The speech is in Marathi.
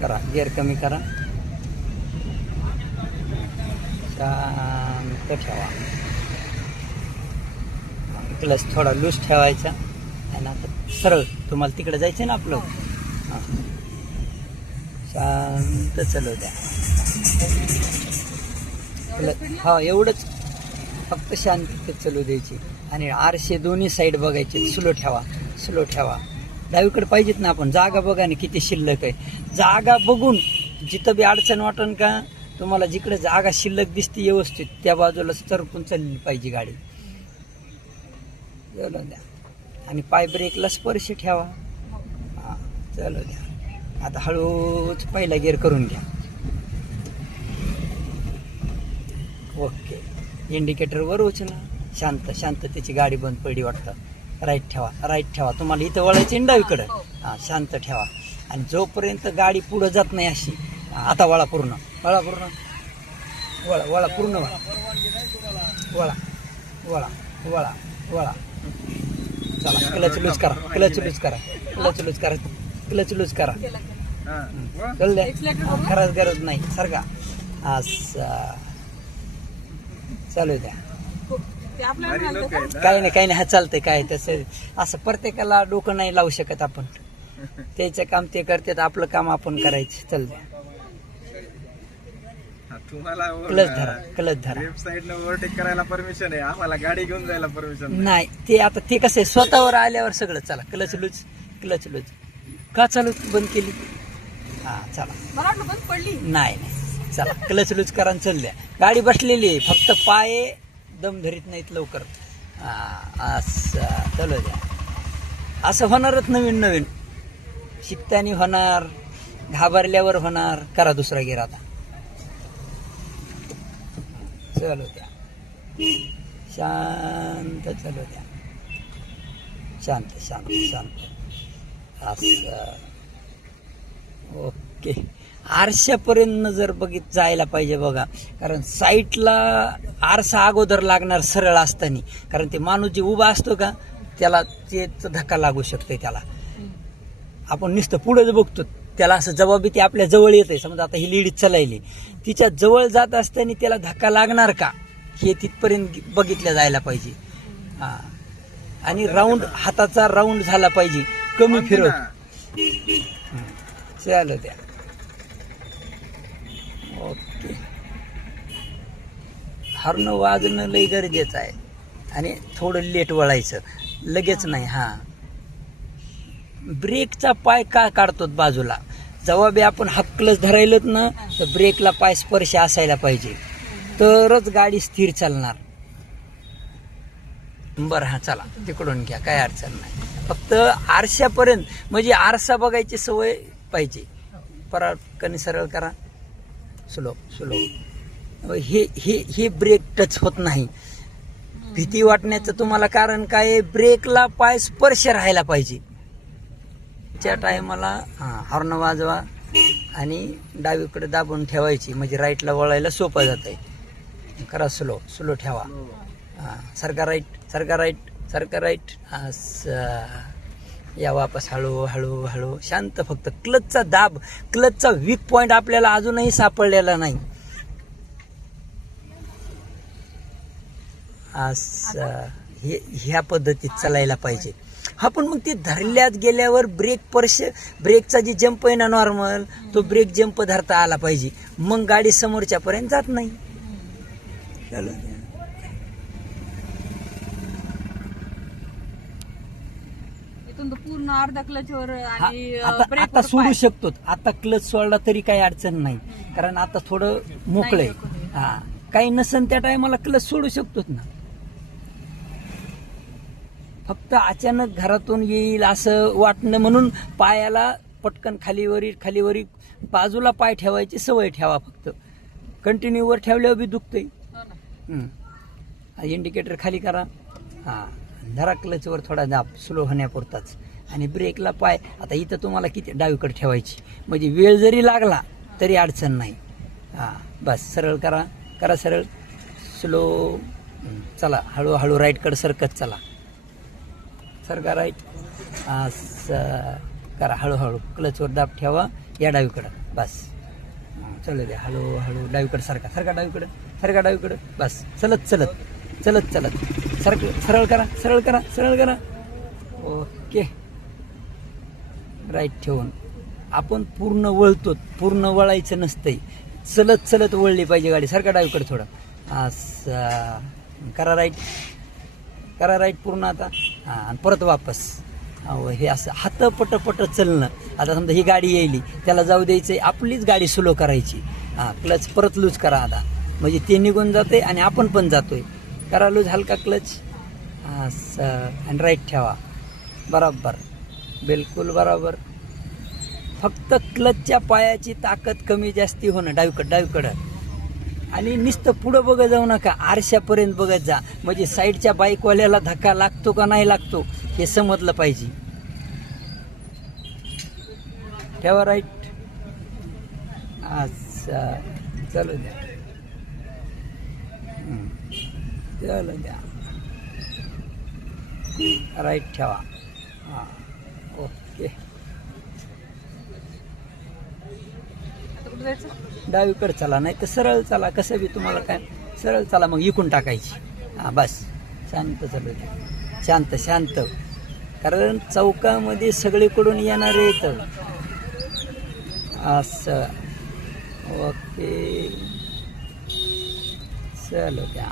करा, गिअर कमी करा, शांत ठेवा. क्लच थोडा लूज ठेवायचा आणि आता सरळ. तुम्हाला तिकडे जायचं ना आपलं. शांत चालू द्या. हा एवढंच, फक्त शांततेत चालू द्यायची. आणि आरशे दोन्ही साईड बघायचे. स्लो ठेवा, स्लो ठेवा. डावीकडे पाहिजेत ना आपण. जागा बघा ना किती शिल्लक आहे. जागा बघून जिथं बी अडचण वाटण का तुम्हाला, जिकडे जागा शिल्लक दिसते व्यवस्थित त्या बाजूला सरकून चालली पाहिजे गाडी. चलो द्या. आणि पाय ब्रेकला स्पर्श ठेवा. हां चलो द्या. आता हळूच पहिला गिअर करून घ्या. ओके. इंडिकेटरवर उचला. शांत शांत. त्याची गाडी बंद पडली वाटतं. राईट ठेवा, राईट ठेवा. तुम्हाला इथं वळायचं डावीकडं. हां शांत ठेवा. आणि जोपर्यंत गाडी पुढं जात नाही अशी. आता वळा पूर्ण, वळा पूर्ण, वळा वळा पूर्ण, वळा वळा वळा वळा वळा. चला क्लच लूज करा, क्लच लूज करा, क्लच लूज करा, क्लच लूज करा. चल द्या. खरंच गरज नाही. सारखा असं चालू द्या. काही नाही, काही नाही. हा चालतंय. काय तसं असं प्रत्येकाला डोकं नाही लावू शकत आपण. त्याचं काम ते करतात, आपलं काम आपण करायचं. चल द्या. क्लच धरा, क्लच धरा. साईडनं ओव्हरटेक करायला परमिशन आहे, आम्हाला गाडी घेऊन जायला परमिशन नाही. ते आता ते कसं आहे, स्वतःवर आल्यावर सगळं. चला क्लच लूज, क्लच लूज. का चालू बंद केली? हा चला. बंद पडली नाही नाही. चला क्लच लूज करा आणि चल द्या. गाडी बसलेली आहे, फक्त पाय दम धरीत नाहीत लवकर. असं चलो द्या. असं होणारच नवीन नवीन. शिकतानी होणार, घाबरल्यावर होणार. करा दुसरा गिअर आता. चलो द्या. शांत चलो द्या. शांत शांत शांत. असं ओके. आरशापर्यंत नजर बघित जायला पाहिजे बघा. कारण साईटला आरसा अगोदर लागणार सरळ असताना. कारण ते माणूस जे उभा असतो का त्याला तेच धक्का लागू शकतोय. त्याला आपण नुसतं पुढेच बघतो, त्याला असं जबाबी ते आपल्या जवळ येते. समजा आता ही लेडीज चालायली, तिच्या जवळ जात असताना त्याला धक्का लागणार का हे तिथपर्यंत बघितलं जायला पाहिजे. हां. आणि राऊंड, हाताचा राऊंड झाला पाहिजे, कमी फिरवत. चालू द्या. ओके. हॉर्न वाजणं लई गरजेचं आहे. आणि थोडं लेट वळायचं, लगेच नाही. हां. ब्रेकचा पाय का काढतो बाजूला? जेव्हा बी आपण हक्कलच धरायलत ना, तर ब्रेकला पाय स्पर्श असायला पाहिजे, तरच गाडी स्थिर चालणार. बरं हां चला तिकडून घ्या, काय अडचण नाही. फक्त आरशापर्यंत, म्हणजे आरसा बघायची सवय पाहिजे. पराकनी सरळ करा. Slow slow. हे हे हे ब्रेक टच होत नाही. भीती वाटण्याचं तुम्हाला कारण काय आहे? ब्रेकला पाय स्पर्श राहायला पाहिजे. त्या टायमाला हॉर्न वाजवा आणि डावीकडे दाबून ठेवायची, म्हणजे राईटला वळायला सोपं जात आहे. करा स्लो, स्लो ठेवा. सरका राईट, सरका राईट, सरका राईट. या वापस हळू हळू हळू. शांत. फक्त क्लचचा दाब, क्लचचा वीक पॉइंट आपल्याला अजूनही सापडलेला नाही. असं ह्या पद्धतीत चालायला पाहिजे. हा पण मग ते धरल्यात गेल्यावर ब्रेकचा जे जंप आहे ना नॉर्मल, तो ब्रेक जंप धरता आला पाहिजे. मग गाडी समोरच्या पर्यंत जात नाही. चलो. पूर्ण अर्धा क्लचवर आणि आता सोडू शकतो. आता क्लच सोडला तरी काही अडचण नाही, कारण आता थोडं मोकळं आहे. हा काही नसन त्या टायमाला क्लच सोडू शकतोच ना. फक्त अचानक घरातून येईल असं वाटणं, म्हणून पायाला पटकन खालीवरी बाजूला पाय ठेवायची सवय ठेवा. फक्त कंटिन्यू वर ठेवल्यावर बी दुखतंय. इंडिकेटर खाली करा. हां धरा क्लचवर थोडा दाब, स्लो होण्यापुरताच. आणि ब्रेकला पाय आता इथं तुम्हाला किती डावीकडे ठेवायची, म्हणजे वेळ जरी लागला तरी अडचण नाही. हां बस सरळ करा, करा सरळ. स्लो. चला हळूहळू राईटकडे सरकत चला. सरका राईट. असं करा हळूहळू. क्लचवर दाब ठेवा. या डावीकडं. बस चलू द्या हळूहळू डावीकडे सारखा डावीकडं बस चलत सरळ करा ओके. राईट ठेवून आपण पूर्ण वळतो, पूर्ण वळायचं नसतंय, चलत वळली पाहिजे गाडी. सारखा डावीकडे थोडं असं करा राईट पूर्ण आता. हां आणि परत वापस. अहो हे असं हात पट चलणं. आता समजा ही गाडी येईल, त्याला जाऊ द्यायचं, आपलीच गाडी स्लो करायची. हां क्लच परत लूज करा आता, म्हणजे ते निघून जाते आणि आपण पण जातोय. करा लूज हलका क्लच असं आणि राईट ठेवा. बरोबर, बिलकुल बरोबर. फक्त क्लचच्या पायाची ताकद कमी जास्ती होणं डावीकडं आणि नुसतं पुढं बघत जाऊ नका, आरशापर्यंत बघत जा, म्हणजे साईडच्या बाईकवाल्याला धक्का लागतो का नाही लागतो हे समजलं पाहिजे. ठेवा राईट असं चलू द्या. चलू द्या राईट ठेवा. हां ओके. डावीकडे चला, नाही तर सरळ चला, कसं बी तुम्हाला काय, सरळ चला, मग इकून टाकायची. हां बस शांत चालू द्या, शांत. कारण चौकामध्ये सगळीकडून येणारे येतं असं. ओके चलो द्या.